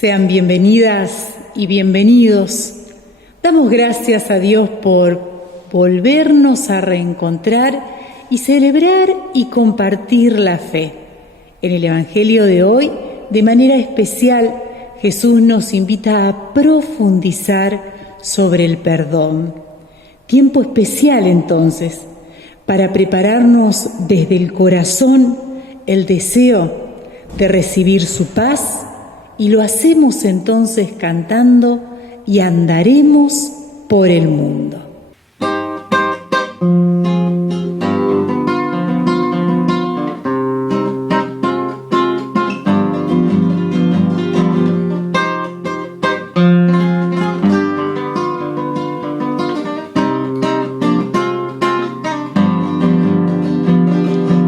Sean bienvenidas y bienvenidos. Damos gracias a Dios por volvernos a reencontrar y celebrar y compartir la fe. En el Evangelio de hoy, de manera especial, Jesús nos invita a profundizar sobre el perdón. Tiempo especial entonces, para prepararnos desde el corazón el deseo de recibir su paz, y lo hacemos entonces cantando y andaremos por el mundo.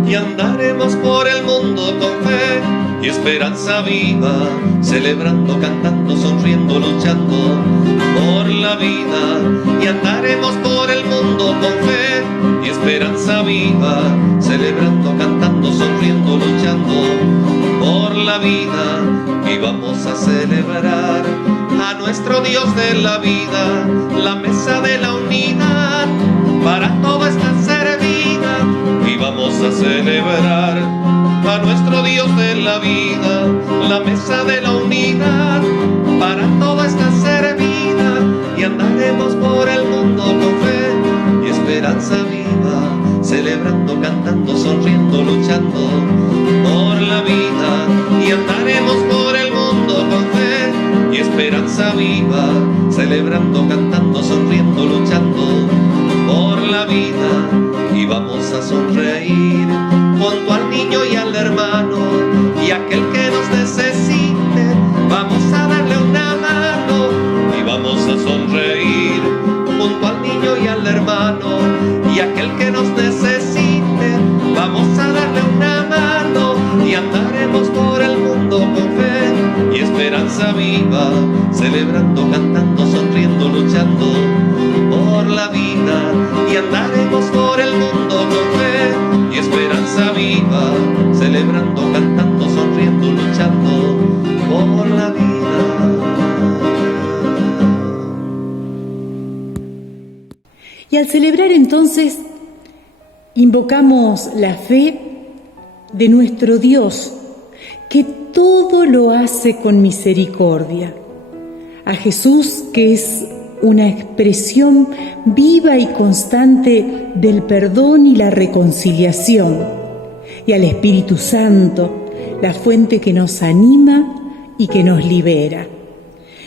Y andaremos por el mundo con fe y esperanza viva, celebrando, cantando, sonriendo, luchando por la vida. Y andaremos por el mundo con fe y esperanza viva, celebrando, cantando, sonriendo, luchando por la vida. Y vamos a celebrar a nuestro Dios de la vida, la mesa de la unidad, para todo está servida. Y vamos a celebrar a nuestro Dios de la vida, la mesa de la unidad, para todo está servida. Y andaremos por el mundo con fe y esperanza viva, celebrando, cantando, sonriendo, luchando por la vida. Y andaremos por el mundo con fe y esperanza viva, celebrando, cantando, sonriendo, luchando por la vida. Y vamos a sonreír junto al niño y al hermano, y aquel que nos necesite, vamos a darle una mano. Y vamos a sonreír junto al niño y al hermano, y aquel que nos necesite, vamos a darle una mano. Y andaremos por el mundo con fe y esperanza viva, celebrando, cantando, sonriendo, luchando por la vida. Y andaremos por el mundo con fe y esperanza viva, celebrando, cantando, sonriendo, luchando por la vida. Y al celebrar entonces, invocamos la fe de nuestro Dios, que todo lo hace con misericordia. A Jesús, que es una expresión viva y constante del perdón y la reconciliación, y al Espíritu Santo, la fuente que nos anima y que nos libera.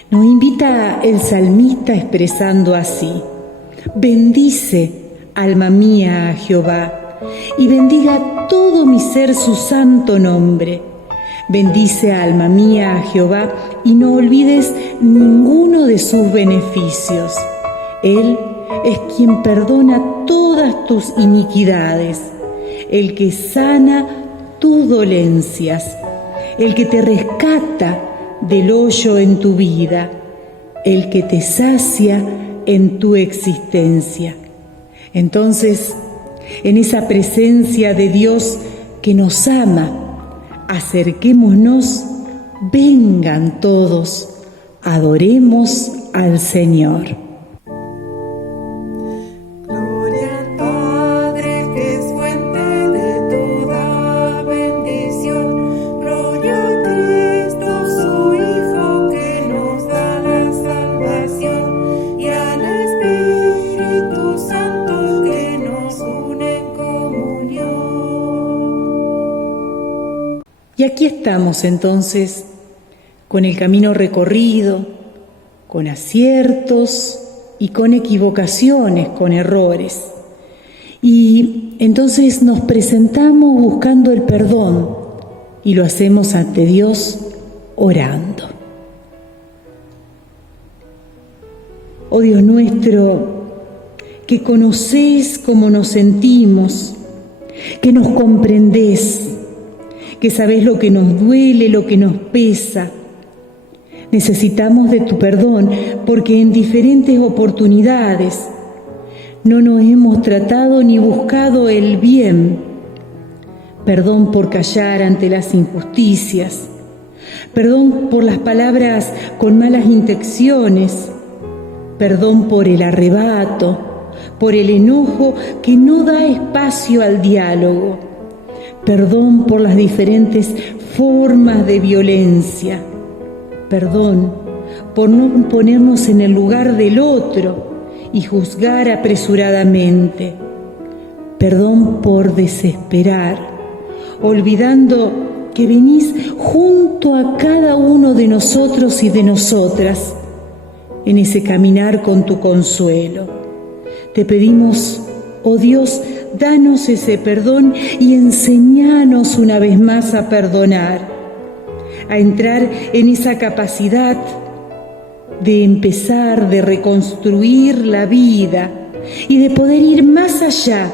Nos invita el salmista expresando así: bendice, alma mía, a Jehová, y bendiga todo mi ser su santo nombre. Bendice, alma mía, a Jehová, y no olvides ninguno de sus beneficios. Él es quien perdona todas tus iniquidades, el que sana tus dolencias, el que te rescata del hoyo en tu vida, el que te sacia en tu existencia. Entonces, en esa presencia de Dios que nos ama, acerquémonos, vengan todos, adoremos al Señor. Gloria al Padre, que es fuente de toda bendición. Gloria a Cristo, su Hijo, que nos da la salvación. Y al Espíritu Santo, que nos une en comunión. Y aquí estamos entonces, con el camino recorrido, con aciertos y con equivocaciones, con errores. Y entonces nos presentamos buscando el perdón y lo hacemos ante Dios orando. Oh Dios nuestro, que conocés cómo nos sentimos, que nos comprendés, que sabés lo que nos duele, lo que nos pesa. Necesitamos de tu perdón porque en diferentes oportunidades no nos hemos tratado ni buscado el bien. Perdón por callar ante las injusticias. perdón por las palabras con malas intenciones, perdón por el arrebato, por el enojo que no da espacio al diálogo, perdón por las diferentes formas de violencia, perdón por no ponernos en el lugar del otro y juzgar apresuradamente, perdón por desesperar, olvidando que venís junto a cada uno de nosotros y de nosotras en ese caminar con tu consuelo. Te pedimos, oh Dios, danos ese perdón y enséñanos una vez más a perdonar, a entrar en esa capacidad de empezar, de reconstruir la vida y de poder ir más allá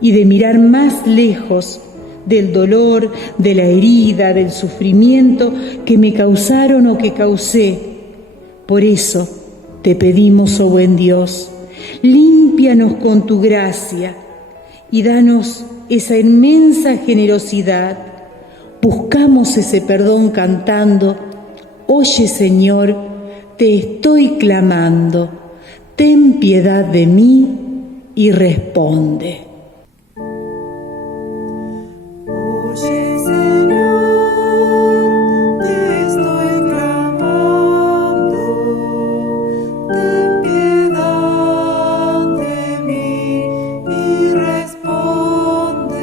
y de mirar más lejos del dolor, de la herida, del sufrimiento que me causaron o que causé. Por eso te pedimos, oh buen Dios, límpianos con tu gracia y danos esa inmensa generosidad. Buscamos ese perdón cantando: oye, Señor, te estoy clamando, ten piedad de mí y responde. Oye, Señor, te estoy clamando, ten piedad de mí y responde.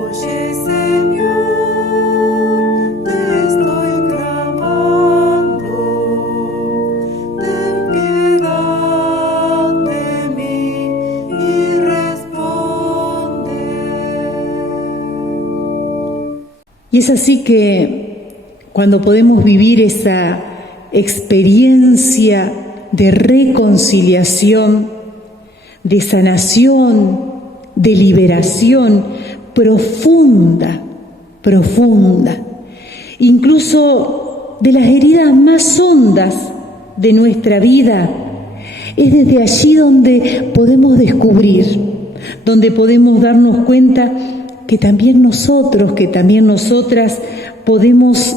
Oye, Señor, te estoy clamando, ten piedad de mí y responde. Y es así que cuando podemos vivir esa experiencia de reconciliación, de sanación, de liberación profunda, incluso de las heridas más hondas de nuestra vida, es desde allí donde podemos descubrir, donde podemos darnos cuenta que también nosotros, que también nosotras podemos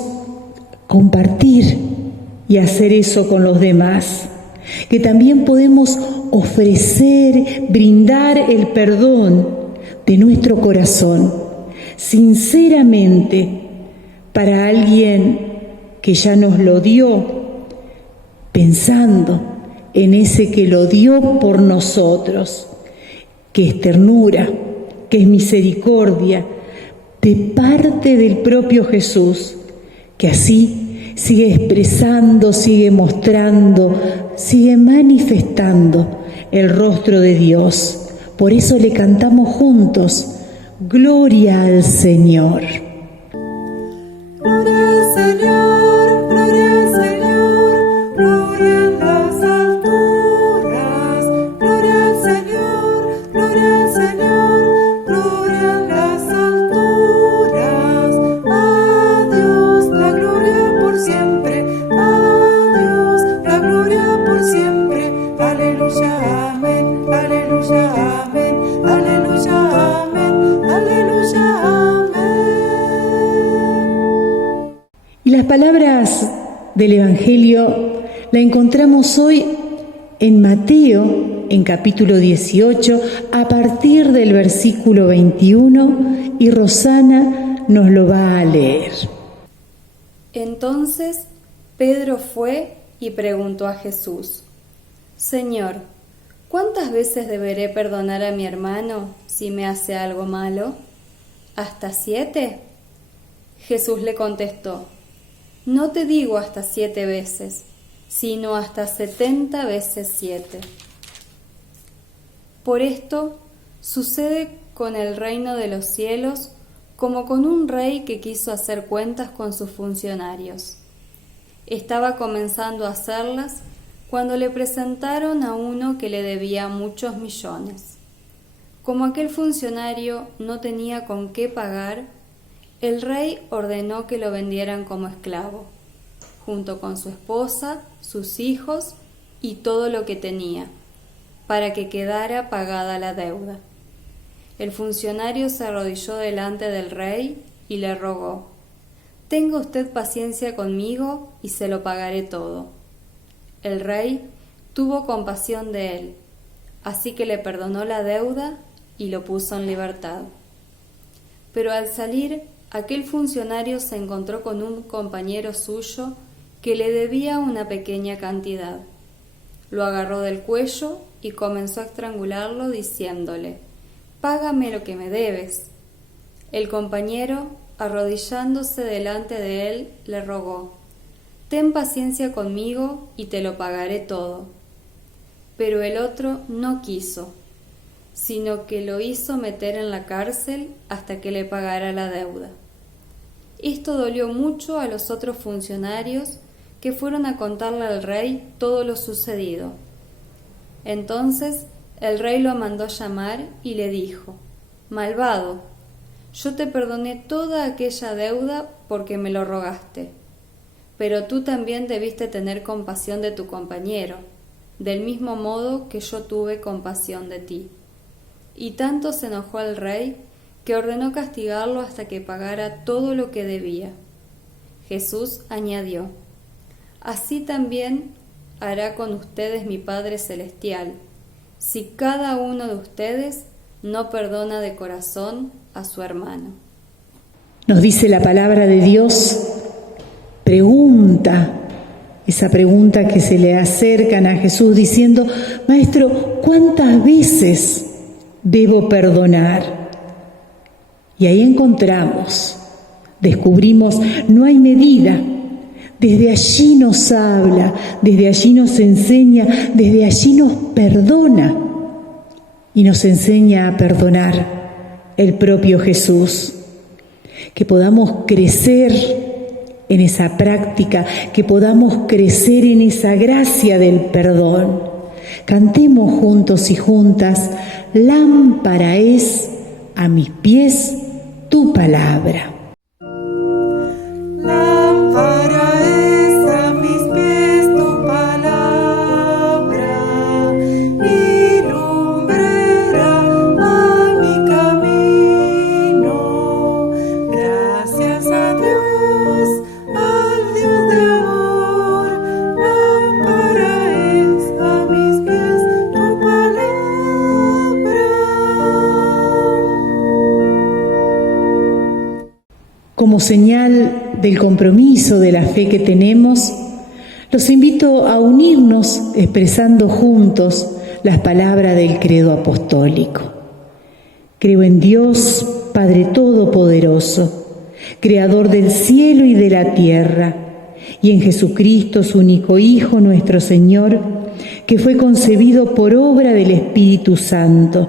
compartir y hacer eso con los demás, que también podemos ofrecer, brindar el perdón de nuestro corazón, sinceramente, para alguien que ya nos lo dio, pensando en ese que lo dio por nosotros, que es ternura, que es misericordia, de parte del propio Jesús, que así sigue expresando, sigue mostrando, sigue manifestando el rostro de Dios. Por eso le cantamos juntos: gloria al Señor. Gloria al Señor, gloria al Señor, gloria en las alturas. Gloria al Señor, gloria al Señor, gloria en las alturas. A Dios la gloria por siempre, a Dios la gloria por siempre. Aleluya, amén, aleluya, amén, aleluya, amén, aleluya, amén. Y las palabras del Evangelio la encontramos hoy en Mateo, en capítulo 18, a partir del versículo 21, y Rosana nos lo va a leer. Entonces Pedro fue y preguntó a Jesús: Señor, ¿cuántas veces deberé perdonar a mi hermano si me hace algo malo? ¿Hasta 7? Jesús le contestó: No te digo hasta 7 veces, sino hasta 70 veces 7. Por esto sucede con el reino de los cielos como con un rey que quiso hacer cuentas con sus funcionarios. Estaba comenzando a hacerlas cuando le presentaron a uno que le debía muchos millones. Como aquel funcionario no tenía con qué pagar, el rey ordenó que lo vendieran como esclavo, junto con su esposa, sus hijos y todo lo que tenía, para que quedara pagada la deuda. El funcionario se arrodilló delante del rey y le rogó: tenga usted paciencia conmigo y se lo pagaré todo. El rey tuvo compasión de él, así que le perdonó la deuda y lo puso en libertad. Pero al salir, aquel funcionario se encontró con un compañero suyo que le debía una pequeña cantidad. Lo agarró del cuello y comenzó a estrangularlo diciéndole: «Págame lo que me debes». El compañero, arrodillándose delante de él, le rogó: «Ten paciencia conmigo y te lo pagaré todo». Pero el otro no quiso, sino que lo hizo meter en la cárcel hasta que le pagara la deuda. Esto dolió mucho a los otros funcionarios, que fueron a contarle al rey todo lo sucedido. Entonces el rey lo mandó llamar y le dijo: «Malvado, yo te perdoné toda aquella deuda porque me lo rogaste, pero tú también debiste tener compasión de tu compañero, del mismo modo que yo tuve compasión de ti». Y tanto se enojó el rey que ordenó castigarlo hasta que pagara todo lo que debía. Jesús añadió: «Así también hará con ustedes mi Padre Celestial, si cada uno de ustedes no perdona de corazón a su hermano». Nos dice la palabra de Dios, pregunta, esa pregunta que se le acercan a Jesús diciendo: «Maestro, ¿cuántas veces debo perdonar?». Y ahí descubrimos, no hay medida. Desde allí nos habla, desde allí nos enseña, desde allí nos perdona y nos enseña a perdonar el propio Jesús. Que podamos crecer en esa práctica, que podamos crecer en esa gracia del perdón. Cantemos juntos y juntas: «Lámpara es a mis pies tu palabra». Lámpara es a mis pies tu palabra y lumbrera a mi camino. Gracias a Dios, al Dios de amor. Lámpara es a mis pies tu palabra. Como señal del compromiso de la fe que tenemos, los invito a unirnos expresando juntos las palabras del credo apostólico. Creo en Dios, Padre Todopoderoso, Creador del cielo y de la tierra, y en Jesucristo, su único Hijo, nuestro Señor, que fue concebido por obra del Espíritu Santo,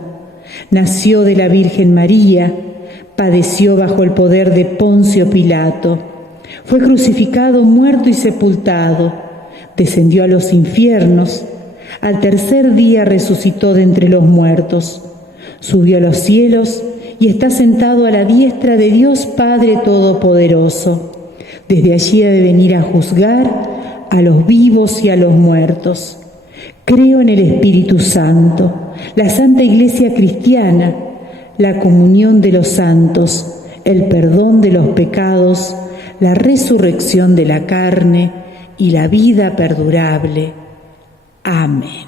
nació de la Virgen María, padeció bajo el poder de Poncio Pilato, fue crucificado, muerto y sepultado, descendió a los infiernos, al tercer día resucitó de entre los muertos, subió a los cielos y está sentado a la diestra de Dios Padre Todopoderoso. Desde allí ha de venir a juzgar a los vivos y a los muertos. Creo en el Espíritu Santo, la Santa Iglesia Cristiana, la comunión de los santos, el perdón de los pecados, la resurrección de la carne y la vida perdurable. Amén.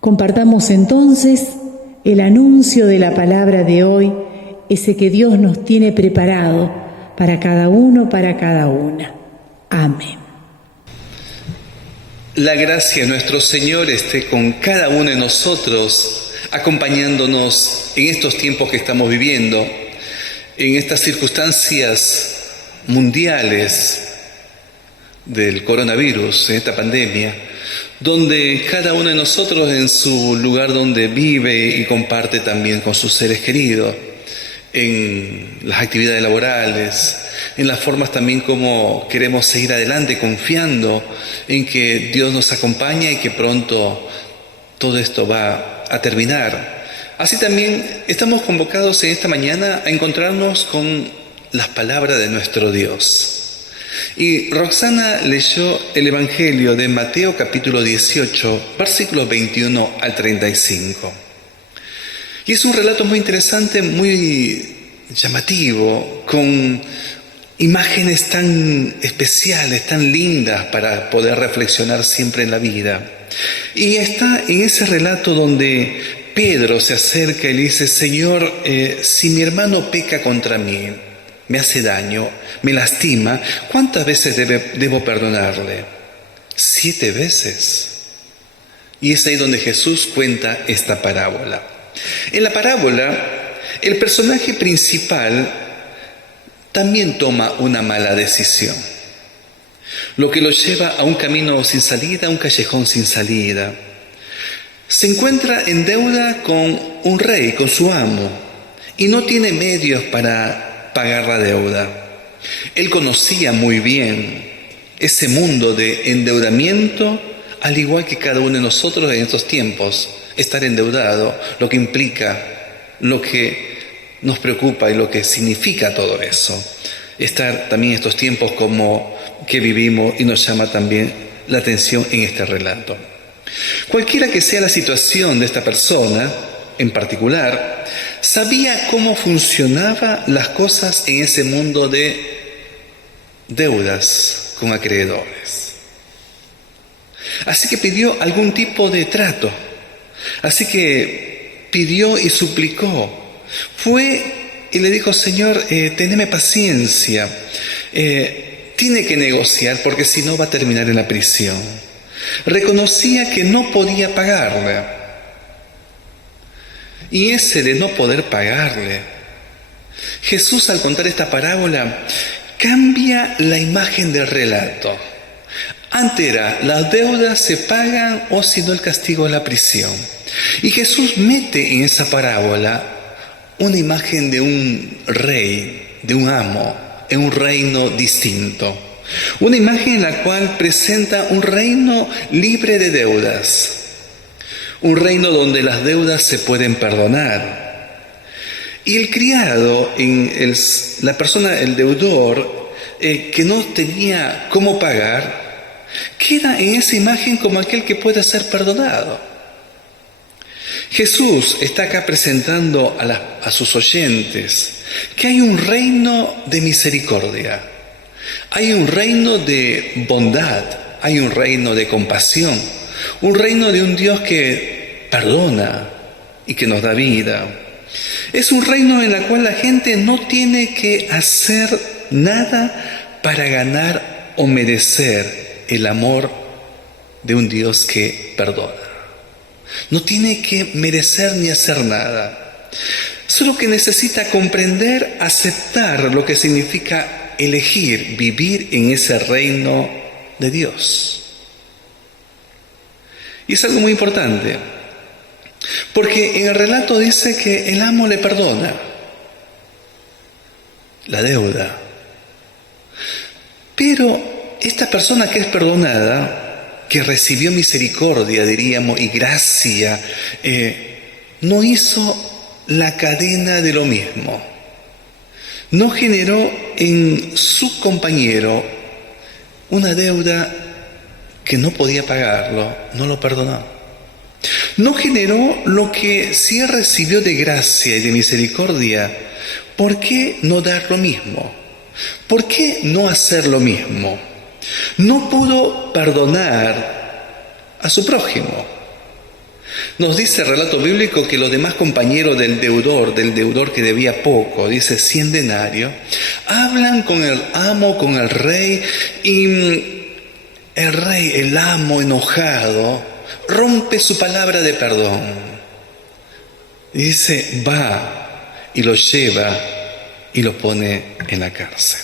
Compartamos entonces el anuncio de la palabra de hoy, ese que Dios nos tiene preparado para cada uno, para cada una. Amén. La gracia de nuestro Señor esté con cada uno de nosotros, acompañándonos en estos tiempos que estamos viviendo, en estas circunstancias mundiales del coronavirus, en esta pandemia, donde cada uno de nosotros en su lugar donde vive y comparte también con sus seres queridos, en las actividades laborales, en las formas también como queremos seguir adelante, confiando en que Dios nos acompaña y que pronto todo esto va a terminar. Así también estamos convocados en esta mañana a encontrarnos con las palabras de nuestro Dios. Y Roxana leyó el Evangelio de Mateo capítulo 18, versículos 21 al 35. Y es un relato muy interesante, muy llamativo, con imágenes tan especiales, tan lindas para poder reflexionar siempre en la vida. Y está en ese relato donde Pedro se acerca y le dice: Señor, si mi hermano peca contra mí, me hace daño, me lastima, ¿cuántas veces debo perdonarle? 7 veces. Y es ahí donde Jesús cuenta esta parábola. En la parábola, el personaje principal también toma una mala decisión, lo que lo lleva a un camino sin salida, a un callejón sin salida. Se encuentra en deuda con un rey, con su amo, y no tiene medios para pagar la deuda. Él conocía muy bien ese mundo de endeudamiento, al igual que cada uno de nosotros en estos tiempos, estar endeudado, lo que implica, lo que nos preocupa y lo que significa todo eso. Estar también en estos tiempos como que vivimos, y nos llama también la atención en este relato. Cualquiera que sea la situación de esta persona en particular, sabía cómo funcionaban las cosas en ese mundo de deudas con acreedores. Así que pidió algún tipo de trato. Así que pidió y suplicó. Fue y le dijo: Señor, teneme paciencia. Tiene que negociar porque si no va a terminar en la prisión. Reconocía que no podía pagarle. Y ese de no poder pagarle, Jesús, al contar esta parábola, cambia la imagen del relato. Antes era: las deudas se pagan o si no el castigo es la prisión. Y Jesús mete en esa parábola una imagen de un rey, de un amo, en un reino distinto. Una imagen en la cual presenta un reino libre de deudas. Un reino donde las deudas se pueden perdonar. Y el criado, la persona, el deudor, que no tenía cómo pagar, queda en esa imagen como aquel que puede ser perdonado. Jesús está acá presentando a sus oyentes que hay un reino de misericordia, hay un reino de bondad, hay un reino de compasión, un reino de un Dios que perdona y que nos da vida. Es un reino en el cual la gente no tiene que hacer nada para ganar o merecer el amor de un Dios que perdona. No tiene que merecer ni hacer nada. Solo que necesita comprender, aceptar lo que significa elegir vivir en ese reino de Dios. Y es algo muy importante, porque en el relato dice que el amo le perdona la deuda. Pero esta persona que es perdonada, que recibió misericordia, diríamos, y gracia, no hizo la cadena de lo mismo. No generó en su compañero una deuda que no podía pagarlo, no lo perdonó. No generó lo que sí recibió de gracia y de misericordia. ¿Por qué no dar lo mismo? ¿Por qué no hacer lo mismo? No pudo perdonar a su prójimo. Nos dice el relato bíblico que los demás compañeros del deudor que debía poco, dice 100 denarios, hablan con el amo, con el rey, y el rey, el amo enojado, rompe su palabra de perdón. Y dice, va y lo lleva y lo pone en la cárcel.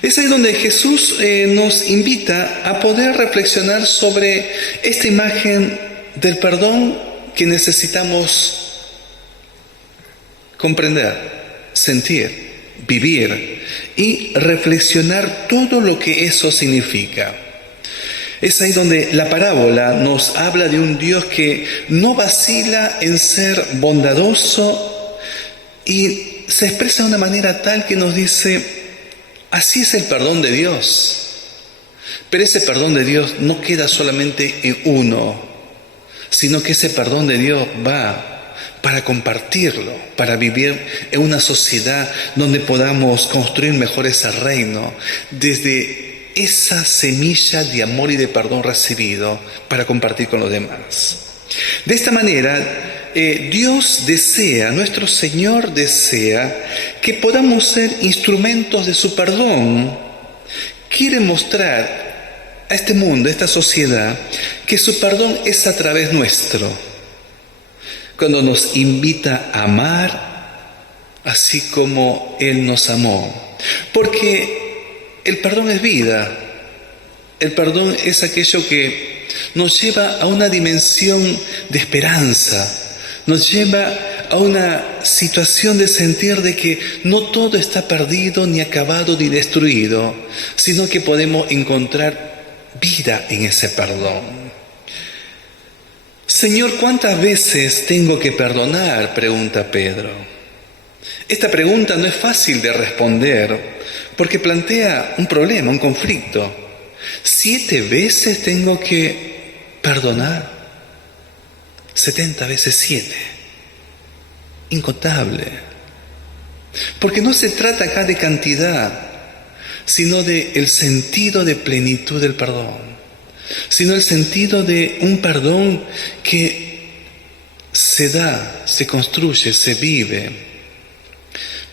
Es ahí donde Jesús nos invita a poder reflexionar sobre esta imagen del perdón que necesitamos comprender, sentir, vivir y reflexionar todo lo que eso significa. Es ahí donde la parábola nos habla de un Dios que no vacila en ser bondadoso y se expresa de una manera tal que nos dice: así es el perdón de Dios. Pero ese perdón de Dios no queda solamente en uno, sino que ese perdón de Dios va para compartirlo, para vivir en una sociedad donde podamos construir mejor ese reino, desde esa semilla de amor y de perdón recibido para compartir con los demás. De esta manera, Dios desea, nuestro Señor desea que podamos ser instrumentos de su perdón. Quiere mostrar a este mundo, a esta sociedad, que su perdón es a través nuestro. Cuando nos invita a amar, así como Él nos amó. Porque el perdón es vida. El perdón es aquello que nos lleva a una dimensión de esperanza. Nos lleva a una situación de sentir de que no todo está perdido, ni acabado, ni destruido, sino que podemos encontrar vida en ese perdón. Señor, ¿cuántas veces tengo que perdonar?, pregunta Pedro. Esta pregunta no es fácil de responder porque plantea un problema, un conflicto. 7 veces tengo que perdonar. 70 veces 7. Incontable. Porque no se trata acá de cantidad, sino de el sentido de plenitud del perdón. Sino el sentido de un perdón que se da, se construye, se vive.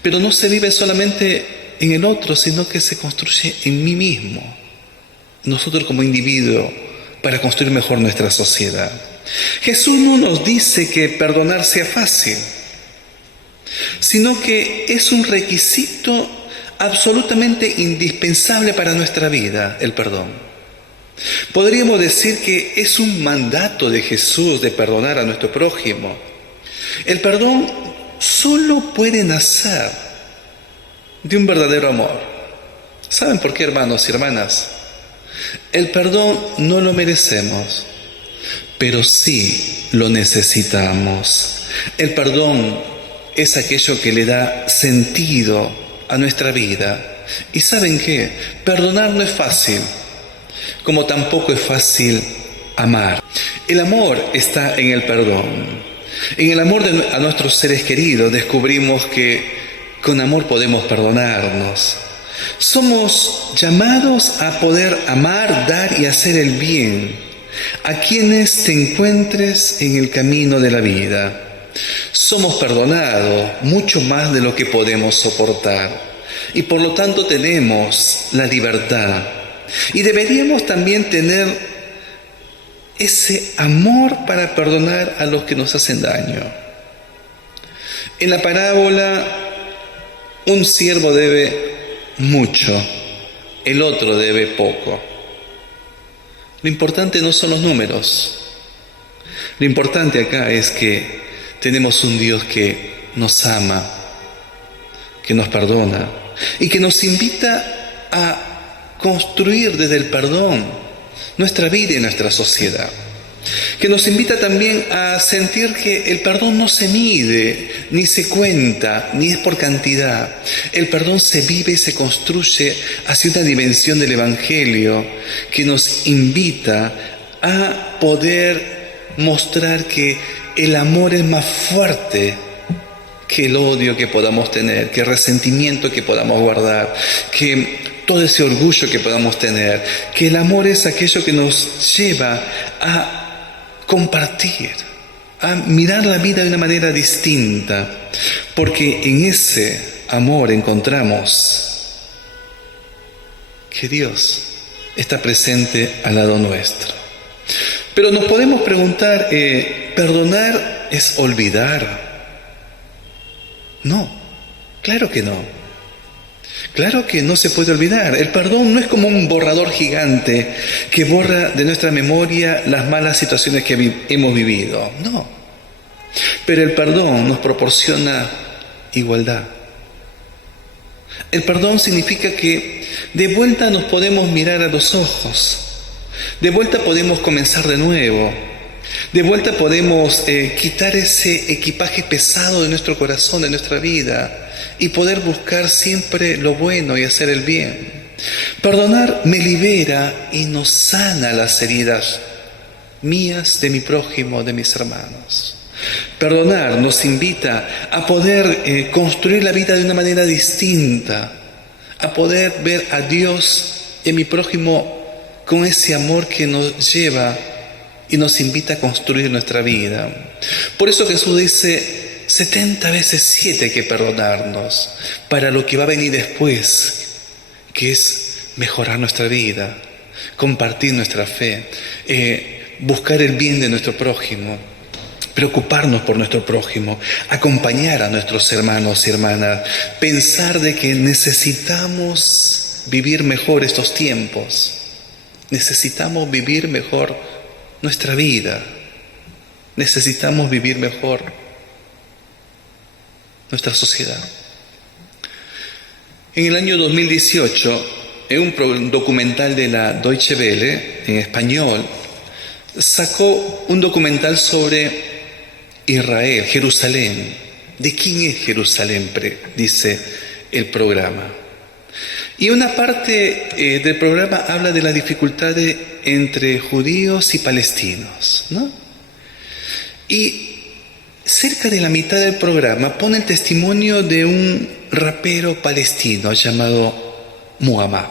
Pero no se vive solamente en el otro, sino que se construye en mí mismo. Nosotros como individuo, para construir mejor nuestra sociedad. Jesús no nos dice que perdonar sea fácil, sino que es un requisito absolutamente indispensable para nuestra vida, el perdón. Podríamos decir que es un mandato de Jesús de perdonar a nuestro prójimo. El perdón solo puede nacer de un verdadero amor. ¿Saben por qué, hermanos y hermanas? El perdón no lo merecemos, pero sí lo necesitamos. El perdón es aquello que le da sentido a nuestra vida. ¿Y saben qué? Perdonar no es fácil, como tampoco es fácil amar. El amor está en el perdón. En el amor a nuestros seres queridos descubrimos que con amor podemos perdonarnos. Somos llamados a poder amar, dar y hacer el bien a quienes te encuentres en el camino de la vida. Somos perdonados mucho más de lo que podemos soportar y por lo tanto tenemos la libertad. Y deberíamos también tener ese amor para perdonar a los que nos hacen daño. En la parábola, un siervo debe mucho, el otro debe poco. Lo importante no son los números. Lo importante acá es que tenemos un Dios que nos ama, que nos perdona y que nos invita a construir desde el perdón nuestra vida y nuestra sociedad. Que nos invita también a sentir que el perdón no se mide, ni se cuenta, ni es por cantidad. El perdón se vive y se construye hacia una dimensión del Evangelio que nos invita a poder mostrar que el amor es más fuerte que el odio que podamos tener, que el resentimiento que podamos guardar, que todo ese orgullo que podamos tener, que el amor es aquello que nos lleva a compartir, a mirar la vida de una manera distinta, porque en ese amor encontramos que Dios está presente al lado nuestro. Pero nos podemos preguntar, ¿perdonar es olvidar? No, claro que no. Claro que no se puede olvidar. El perdón no es como un borrador gigante que borra de nuestra memoria las malas situaciones que hemos vivido. No. Pero el perdón nos proporciona igualdad. El perdón significa que de vuelta nos podemos mirar a los ojos. De vuelta podemos comenzar de nuevo. De vuelta podemos quitar ese equipaje pesado de nuestro corazón, de nuestra vida, y poder buscar siempre lo bueno y hacer el bien. Perdonar me libera y nos sana las heridas mías, de mi prójimo, de mis hermanos. Perdonar nos invita a poder construir la vida de una manera distinta, a poder ver a Dios y a mi prójimo con ese amor que nos lleva y nos invita a construir nuestra vida. Por eso Jesús dice 70 veces 7 hay que perdonarnos para lo que va a venir después, que es mejorar nuestra vida, compartir nuestra fe, buscar el bien de nuestro prójimo, preocuparnos por nuestro prójimo, acompañar a nuestros hermanos y hermanas, pensar de que necesitamos vivir mejor estos tiempos, necesitamos vivir mejor nuestra vida, necesitamos vivir mejor nuestra sociedad. En el año 2018, en un documental de la Deutsche Welle, en español, sacó un documental sobre Israel, Jerusalén. ¿De quién es Jerusalén? Dice el programa. Y una parte del programa habla de las dificultades entre judíos y palestinos, ¿no? Y cerca de la mitad del programa pone el testimonio de un rapero palestino llamado Muhammad.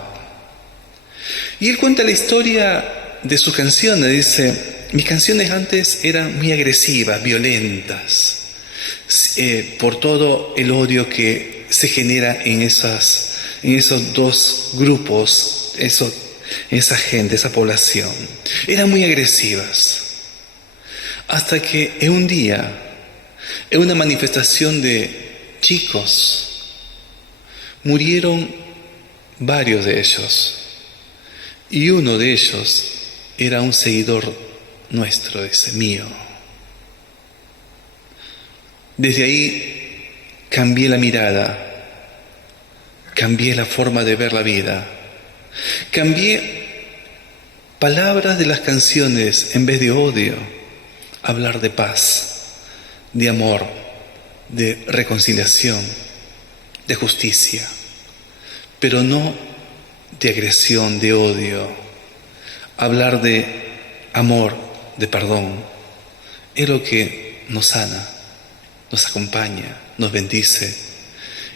Y él cuenta la historia de sus canciones. Dice: mis canciones antes eran muy agresivas, violentas, por todo el odio que se genera en esos dos grupos, esa gente, esa población. Eran muy agresivas. Hasta que en un día, en una manifestación de chicos, murieron varios de ellos. Y uno de ellos era un seguidor nuestro, dice, mío. Desde ahí cambié la mirada, cambié la forma de ver la vida, cambié palabras de las canciones, en vez de odio, hablar de paz, de amor, de reconciliación, de justicia, pero no de agresión, de odio, hablar de amor, de perdón. Es lo que nos sana, nos acompaña, nos bendice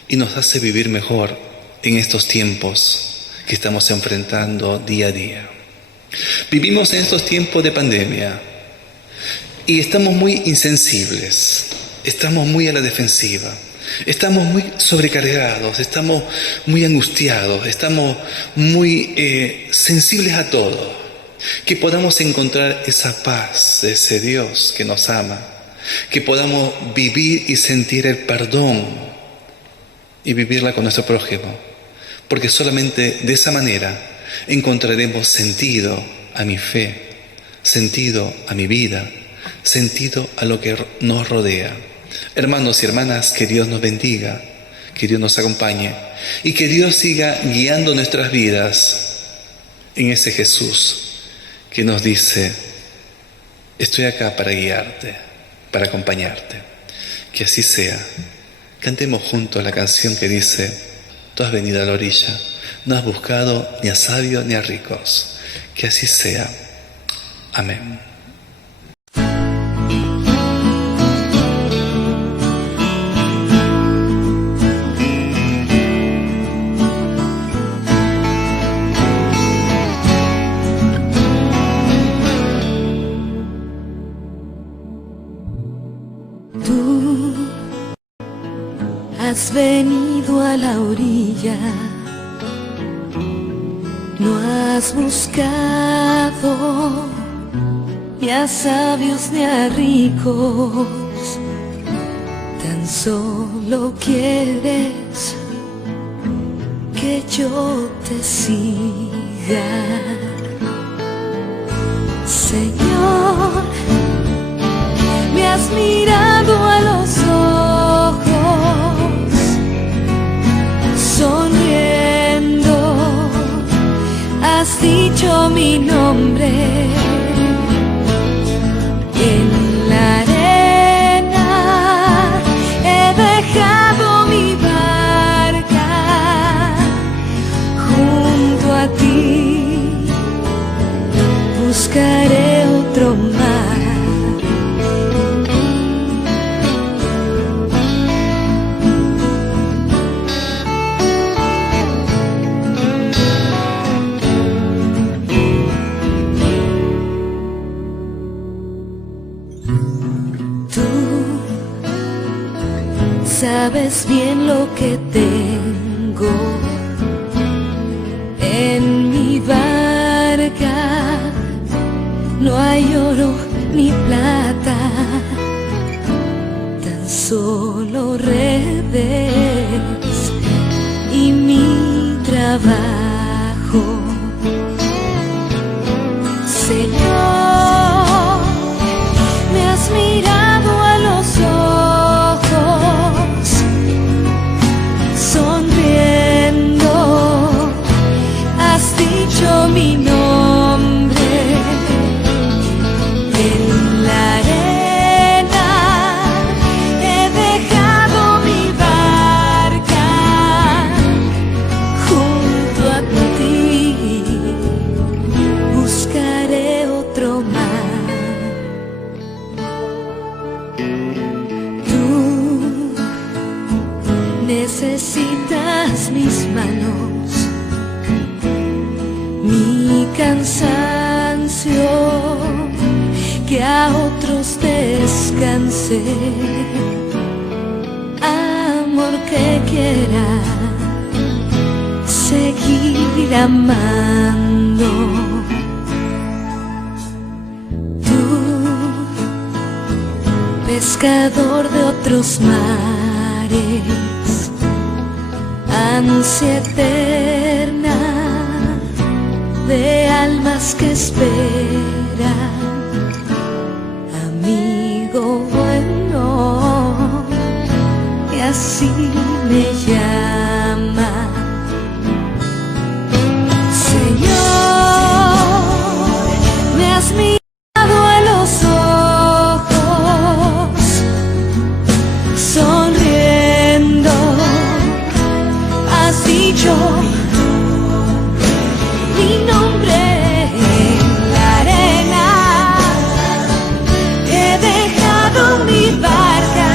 y nos hace vivir mejor en estos tiempos que estamos enfrentando día a día. Vivimos en estos tiempos de pandemia y estamos muy insensibles, estamos muy a la defensiva, estamos muy sobrecargados, estamos muy angustiados, estamos muy sensibles a todo. Que podamos encontrar esa paz de ese Dios que nos ama, que podamos vivir y sentir el perdón y vivirla con nuestro prójimo, porque solamente de esa manera encontraremos sentido a mi fe, sentido a mi vida, sentido a lo que nos rodea. Hermanos y hermanas, que Dios nos bendiga, que Dios nos acompañe y que Dios siga guiando nuestras vidas en ese Jesús que nos dice: estoy acá para guiarte, para acompañarte. Que así sea. Cantemos juntos la canción que dice: tú has venido a la orilla, no has buscado ni a sabios ni a ricos. Que así sea. Amén. Has venido a la orilla, no has buscado ni a sabios ni a ricos, tan solo quieres que yo te siga. Señor, me has mirado a los ojos, sonriendo, has dicho mi nombre. En la arena he dejado mi barca, junto a ti buscaré otro mar. sabes bien lo que tengo en mi barca. No hay oro ni plata, tan solo redes y mi trabajo. Señor, me has mirado a los ojos, sonriendo, has dicho mi nombre en la arena. He dejado mi barca junto a ti, buscaré otro mar. Tú necesitas mis manos, mi cansancio, que a otros descanse. Amor que quiera seguir amando. Tú, pescador de otros mares, ansia eterna de almas que esperan, amigo bueno, y así me llama. Señor, me has mirado a los ojos, sonriendo, has dicho mi nombre en la arena. He dejado mi barca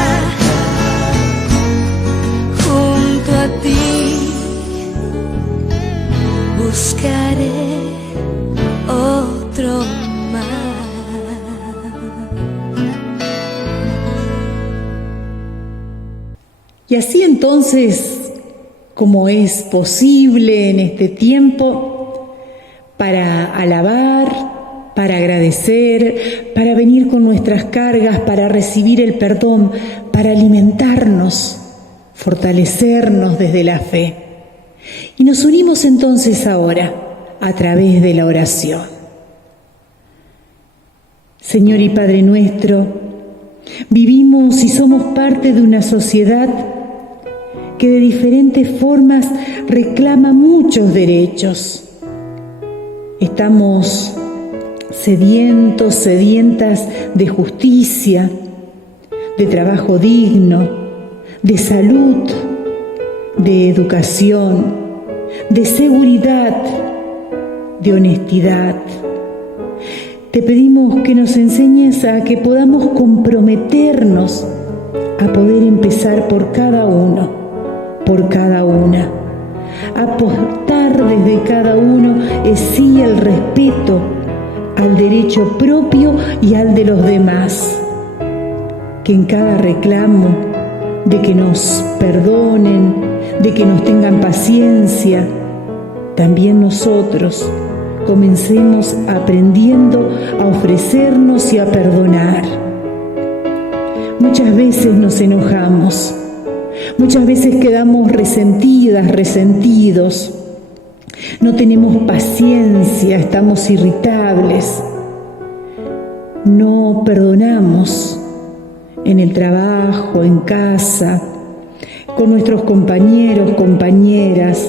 junto a ti, buscaré otro mar. Y así entonces, como es posible en este tiempo, para alabar, para agradecer, para venir con nuestras cargas, para recibir el perdón, para alimentarnos, fortalecernos desde la fe. Y nos unimos entonces ahora a través de la oración. Señor y Padre nuestro, vivimos y somos parte de una sociedad que de diferentes formas reclama muchos derechos. Estamos sedientos, sedientas de justicia, de trabajo digno, de salud, de educación, de seguridad, de honestidad. Te pedimos que nos enseñes a que podamos comprometernos a poder empezar por cada uno, por cada una. Aportar desde cada uno es sí el respeto al derecho propio y al de los demás. Que en cada reclamo de que nos perdonen, de que nos tengan paciencia, también nosotros comencemos aprendiendo a ofrecernos y a perdonar. Muchas veces nos enojamos, muchas veces quedamos resentidas, resentidos, no tenemos paciencia, estamos irritables, no perdonamos en el trabajo, en casa, con nuestros compañeros, compañeras,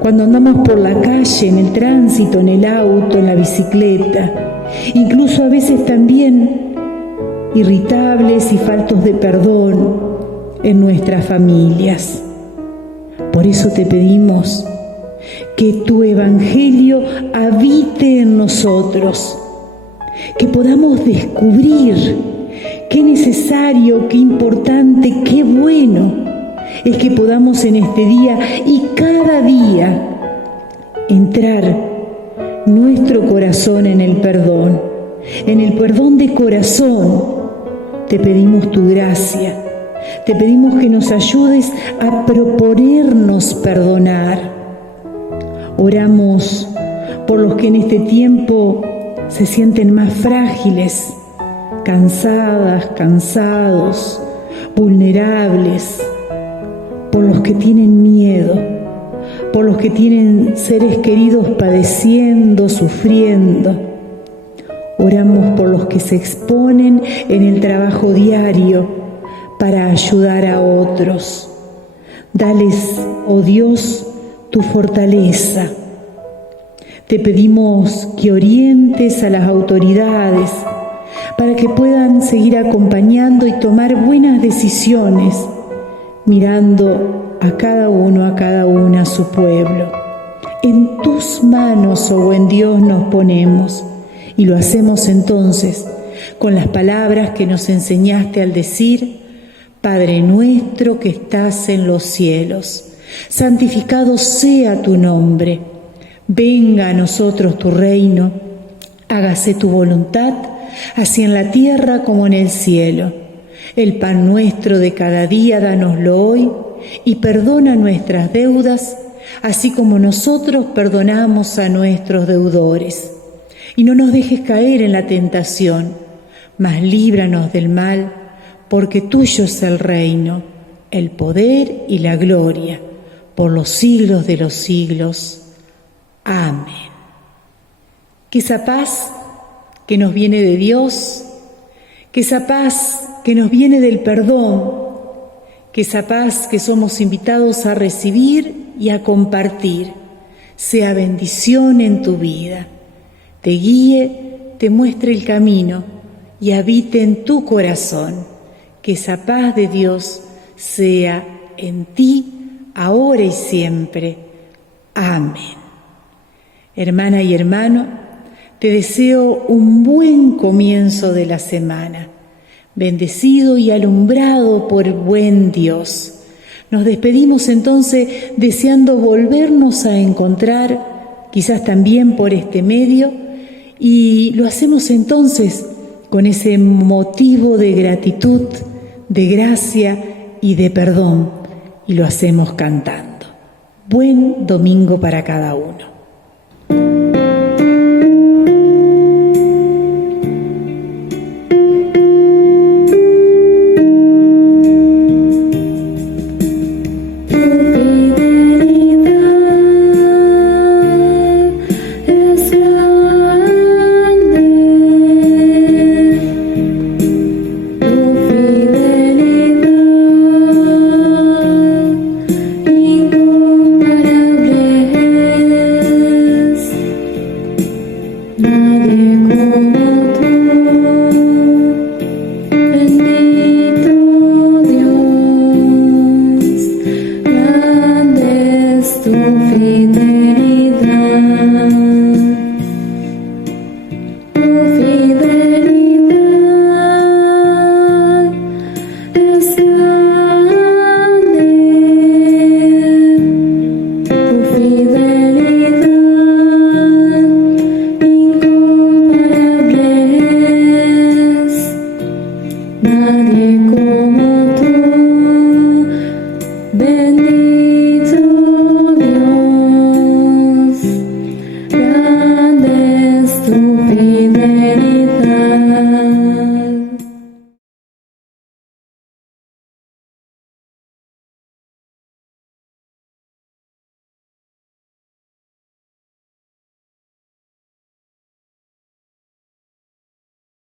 cuando andamos por la calle, en el tránsito, en el auto, en la bicicleta, incluso a veces también irritables y faltos de perdón en nuestras familias. Por eso te pedimos que tu Evangelio habite en nosotros, que podamos descubrir qué necesario, qué importante, qué bueno es que podamos en este día y cada día entrar nuestro corazón en el perdón de corazón. Te pedimos tu gracia, Te pedimos que nos ayudes a proponernos perdonar. Oramos por los que en este tiempo se sienten más frágiles, cansadas, cansados, vulnerables, por los que tienen miedo, por los que tienen seres queridos padeciendo, sufriendo. Oramos por los que se exponen en el trabajo diario para ayudar a otros. Dales, oh Dios, tu fortaleza. Te pedimos que orientes a las autoridades para que puedan seguir acompañando y tomar buenas decisiones, mirando a cada uno, a cada una, a su pueblo. En tus manos, oh buen Dios, nos ponemos, y lo hacemos entonces con las palabras que nos enseñaste al decir: Padre nuestro que estás en los cielos, santificado sea tu nombre. Venga a nosotros tu reino, hágase tu voluntad, así en la tierra como en el cielo. El pan nuestro de cada día, dánoslo hoy, y perdona nuestras deudas, así como nosotros perdonamos a nuestros deudores. Y no nos dejes caer en la tentación, mas líbranos del mal, porque tuyo es el reino, el poder y la gloria, por los siglos de los siglos. Amén. Que esa paz que nos viene de Dios, que esa paz que nos viene del perdón, que esa paz que somos invitados a recibir y a compartir, sea bendición en tu vida, te guíe, te muestre el camino y habite en tu corazón. Que esa paz de Dios sea en ti, ahora y siempre. Amén. Hermana y hermano, te deseo un buen comienzo de la semana, bendecido y alumbrado por buen Dios. Nos despedimos entonces deseando volvernos a encontrar, quizás también por este medio, y lo hacemos entonces con ese motivo de gratitud, de gracia y de perdón, y lo hacemos cantando. Buen domingo para cada uno.